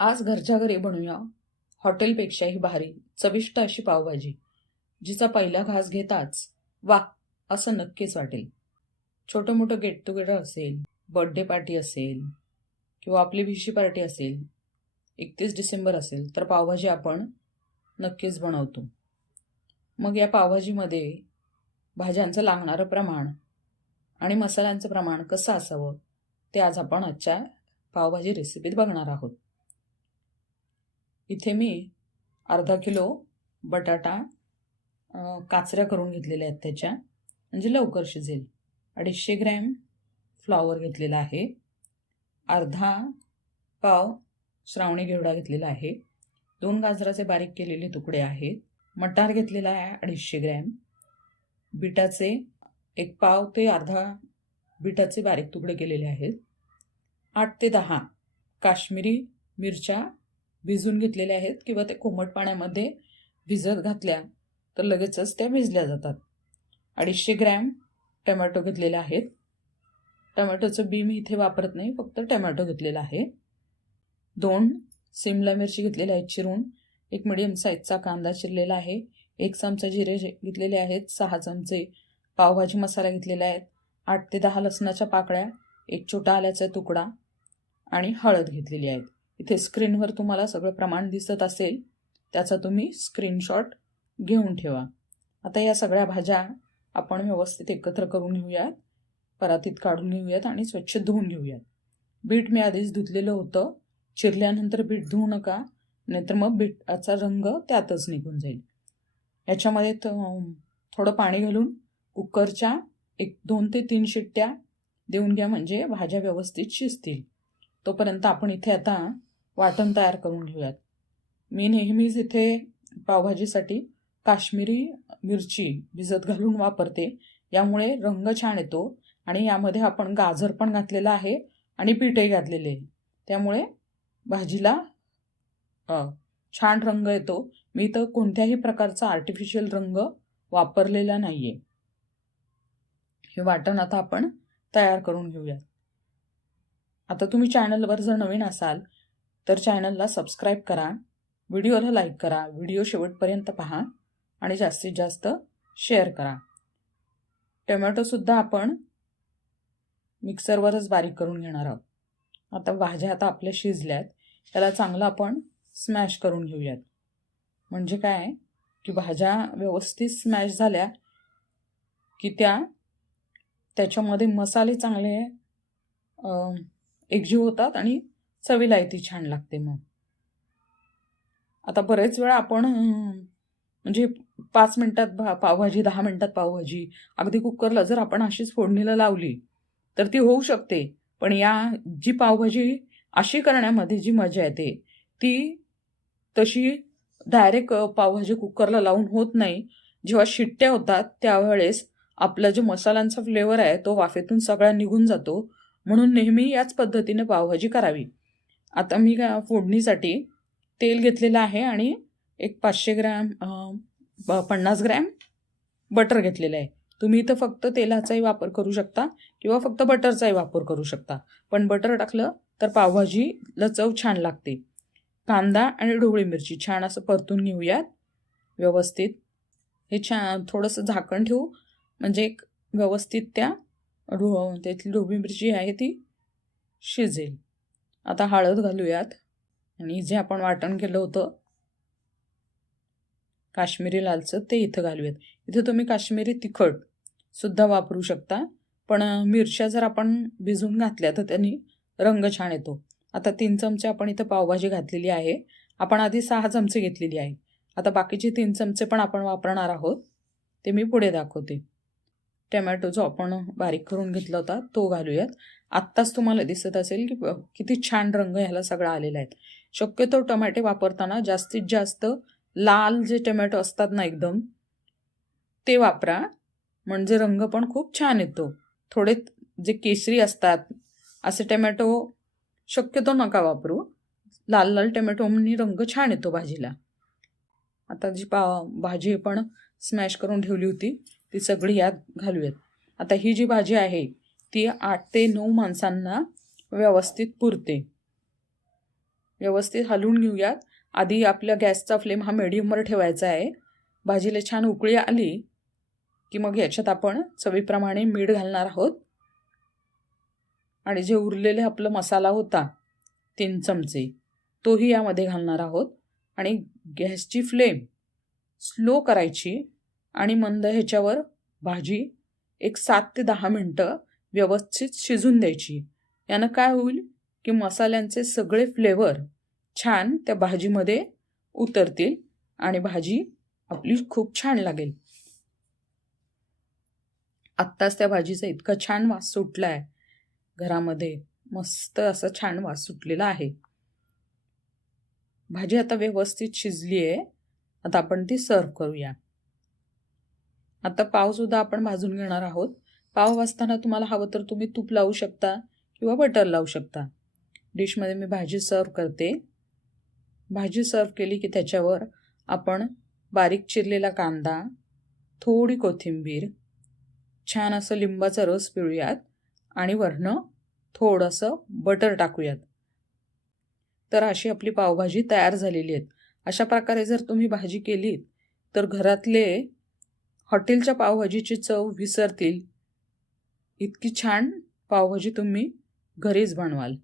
आज घरच्या घरी बनूया. हॉटेलपेक्षाही भारी. चविष्ट अशी पावभाजी. जिचा पहिला घास घेताच वा असं नक्कीच वाटेल. छोटं मोठं गेट टुगेदर असेल बर्थडे पार्टी असेल किंवा आपली भिशी पार्टी असेल एकतीस डिसेंबर असेल तर पावभाजी आपण नक्कीच बनवतो. मग या पावभाजीमध्ये भाज्यांचं लागणारं प्रमाण आणि मसाल्यांचं प्रमाण कसं असावं ते आज आपण आजच्या पावभाजी रेसिपीत बघणार आहोत. इथे मी अर्धा किलो बटाटा काचऱ्या करून घेतलेल्या आहेत त्याच्या. म्हणजे लवकर शिजेल अडीचशे ग्रॅम फ्लॉवर घेतलेला आहे. अर्धा पाव श्रावणी घेवडा घेतलेला आहे. दोन गाजराचे बारीक केलेले तुकडे आहेत. मटार घेतलेला आहे अडीचशे ग्रॅम. बिटाचे एक पाव ते अर्धा बिटाचे बारीक तुकडे केलेले आहेत. आठ ते दहा काश्मीरी मिरच्या भिजून घेतलेल्या आहेत किंवा ते कोमट पाण्यामध्ये भिजत घातल्या तर लगेचच त्या भिजल्या जातात. अडीचशे ग्रॅम टमॅटो घेतलेले आहेत. टमॅटोचं बी मी इथे वापरत नाही फक्त टमॅटो घेतलेला आहे. दोन सिमला मिरची घेतलेल्या आहेत चिरून. एक मिडियम साईजचा कांदा चिरलेला आहे. एक चमचा जिरे जे- घेतलेले आहेत. सहा चमचे पावभाजी मसाला घेतलेला आहे. आठ ते दहा लसणाच्या पाकळ्या एक छोटा आल्याचा तुकडा आणि हळद घेतलेली आहेत. इथे स्क्रीनवर तुम्हाला सगळं प्रमाण दिसत असेल त्याचा तुम्ही स्क्रीनशॉट घेऊन ठेवा. आता या सगळ्या भाज्या आपण व्यवस्थित एकत्र करून घेऊयात परातीत काढून घेऊयात आणि स्वच्छ धुवून घेऊयात. बीट मी आधीच धुतलेलं होतं चिरल्यानंतर बीट धुवू नका नाहीतर मग बीटाचा रंग त्यातच निघून जाईल. याच्यामध्ये थोडं पाणी घालून कुकरच्या एक दोन ते तीन शिट्ट्या देऊन घ्या म्हणजे भाज्या व्यवस्थित शिजतील. तोपर्यंत आपण इथे आता वाटण तयार करून घेऊयात. मी नेहमीच इथे पावभाजीसाठी काश्मीरी मिरची भिजत घालून वापरते. यामुळे रंग छान येतो आणि यामध्ये आपण गाजर पण घातलेलं आहे आणि पीठही घातलेले. आहे त्यामुळे भाजीला छान रंग येतो. मी तर कोणत्याही प्रकारचा आर्टिफिशियल रंग वापरलेला नाही आहे हे वाटण आता आपण तयार करून घेऊयात. आता तुम्ही चॅनलवर जर नवीन असाल तर चॅनलला सबस्क्राईब करा व्हिडिओला लाईक करा व्हिडिओ शेवटपर्यंत पहा आणि जास्तीत जास्त शेअर करा. टोमॅटोसुद्धा आपण मिक्सरवरच बारीक करून घेणार आहोत. आता भाज्या आता आपल्या शिजल्यात त्याला चांगलं आपण स्मॅश करून घेऊयात. म्हणजे काय की भाज्या व्यवस्थित स्मॅश झाल्या की त्या त्याच्यामध्ये मसाले चांगले एकजीव होतात आणि चवीला ती छान लागते मग. आता बरेच वेळा आपण म्हणजे पाच मिनटात भा पावभाजी दहा मिनटात पावभाजी अगदी कुकरला जर आपण अशीच फोडणीला लावली तर ती होऊ शकते. पण या जी पावभाजी अशी करण्यामध्ये जी मजा येते ती तशी डायरेक्ट पावभाजी कुकरला लावून होत नाही. जेव्हा शिट्ट्या होतात त्यावेळेस आपला जो मसाल्यांचा फ्लेवर आहे तो वाफेतून सगळा निघून जातो. म्हणून नेहमी याच पद्धतीने पावभाजी करावी. आता मी का फोडणीसाठी तेल घेतलेलं आहे आणि एक पाचशे ग्रॅम पन्नास ग्रॅम बटर घेतलेलं आहे. तुम्ही इथं फक्त तेलाचाही वापर करू शकता किंवा फक्त बटरचाही वापर करू शकता. पण बटर टाकलं तर पावभाजीला चव छान लागते. कांदा आणि ढोबळी मिरची छान असं परतून घेऊयात. व्यवस्थित. हे छान थोडंसं झाकण ठेवू. म्हणजे एक व्यवस्थित त्या ढो त्यातली ढोबळी मिरची आहे ती शिजेल. आता हळद घालूयात. आणि जे आपण वाटण केलं होतं काश्मीरी लालचं ते इथं घालूयात. इथं तुम्ही काश्मीरी तिखट सुद्धा वापरू शकता. पण मिरच्या जर आपण भिजून घातल्या तर त्यांनी रंग छान येतो. आता तीन चमचे आपण इथं पावभाजी घातलेली आहे. आपण आधी सहा चमचे घेतलेली आहे. आता बाकीचे तीन चमचे पण आपण वापरणार आहोत. ते मी पुढे दाखवते. टमॅटो जो आपण बारीक करून घेतला होता तो घालूयात. आत्ताच तुम्हाला दिसत असेल की ब- किती छान रंग ह्याला सगळा आलेला आहे शक्यतो टमॅटे वापरताना जास्तीत जास्त लाल जे टमॅटो असतात ना एकदम ते वापरा. म्हणजे रंग पण खूप छान येतो. थोडे जे केसरी असतात असे टमॅटो शक्यतो नका वापरू. लाल लाल टमॅटोनी रंग छान येतो भाजीला. आता जी पा भाजी आपण स्मॅश करून ठेवली होती ती सगळी यात घालूयात. आता ही जी भाजी आहे ती आठ ते नऊ माणसांना व्यवस्थित पुरते. व्यवस्थित हलवून घेऊयात. आधी आपल्या गॅसचा फ्लेम हा मिडियमवर ठेवायचा आहे. भाजीला छान उकळी आली की मग याच्यात आपण चवीप्रमाणे मीठ घालणार आहोत. आणि जे उरलेले आपला मसाला होता तीन चमचे तोही यामध्ये घालणार आहोत. आणि गॅसची फ्लेम स्लो करायची. आणि मंद ह्याच्यावर भाजी एक सात ते दहा मिनटं व्यवस्थित शिजून द्यायची. यानं काय होईल की मसाल्यांचे सगळे फ्लेवर छान त्या भाजीमध्ये उतरतील आणि भाजी आपली खूप छान लागेल. आत्ताच त्या भाजीचा इतका छान वास सुटला आहे घरामध्ये मस्त असा छान वास सुटलेला आहे. भाजी आता व्यवस्थित शिजली आहे आता आपण ती सर्व करूया. आता पावसुद्धा आपण भाजून घेणार आहोत. पाव भाजताना तुम्हाला हवं तर तुम्ही तूप लावू शकता किंवा बटर लावू शकता. डिशमध्ये मी भाजी सर्व करते. भाजी सर्व केली की त्याच्यावर आपण बारीक चिरलेला कांदा थोडी कोथिंबीर छान असं लिंबाचा रस पिळूयात आणि वरनं थोडंसं बटर टाकूयात. तर अशी आपली पावभाजी तयार झालेली आहेत अशा प्रकारे जर तुम्ही भाजी केलीत तर घरातले हॉटेलच्या पावभाजीची चव विसरतील. इतकी छान पावभाजी तुम्ही घरीच बनवाल.